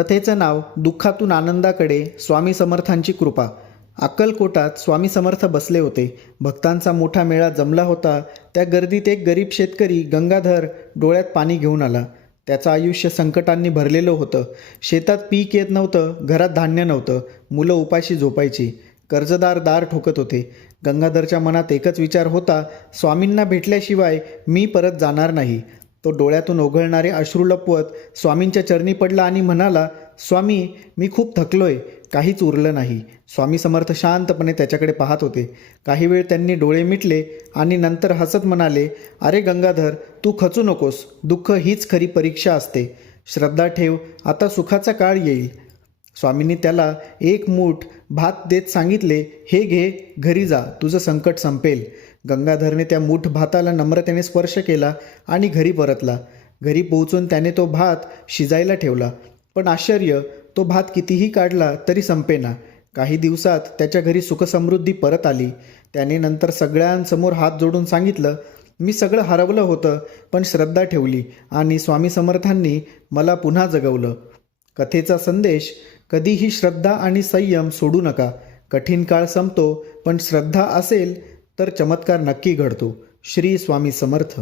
कथेचं नाव दुःखातून आनंदाकडे, स्वामी समर्थांची कृपा. अक्कलकोटात स्वामी समर्थ बसले होते. भक्तांचा मोठा मेळा जमला होता. त्या गर्दीत एक गरीब शेतकरी गंगाधर डोळ्यात पाणी घेऊन आला. त्याचं आयुष्य संकटांनी भरलेलं होतं. शेतात पीक येत नव्हतं, घरात धान्य नव्हतं, मुलं उपाशी झोपायची, कर्जदार दार ठोकत होते. गंगाधरच्या मनात एकच विचार होता, स्वामींना भेटल्याशिवाय मी परत जाणार नाही. तो डोळ्यातून ओघळणारे अश्रू लपवत स्वामींच्या चरणी पडला आणि म्हणाला, स्वामी, मी खूप थकलोय, काहीच उरलं नाही. स्वामी समर्थ शांतपणे त्याच्याकडे पाहत होते. काही वेळ त्यांनी डोळे मिटले आणि नंतर हसत म्हणाले, अरे गंगाधर, तू खचू नकोस. दुःख हीच खरी परीक्षा असते. श्रद्धा ठेव, आता सुखाचा काळ येईल. स्वामींनी त्याला एक मूठ भात देत सांगितले, हे घे, घरी जा, तुझं संकट संपेल. गंगाधरने त्या मूठ भाताला नम्रतेने स्पर्श केला आणि घरी परतला. घरी पोहोचून त्याने तो भात शिजायला ठेवला. पण आश्चर्य, तो भात कितीही काढला तरी संपेना. काही दिवसात त्याच्या घरी सुखसमृद्धी परत आली. त्याने नंतर सगळ्यांसमोर हात जोडून सांगितलं, मी सगळं हरवलं होतं, पण श्रद्धा ठेवली आणि स्वामी समर्थांनी मला पुन्हा जगवलं. कथेचा संदेश, कधीही श्रद्धा आणि संयम सोडू नका. कठीण काळ संपतो, पण श्रद्धा असेल तर चमत्कार नक्की घडतो. श्री स्वामी समर्थ.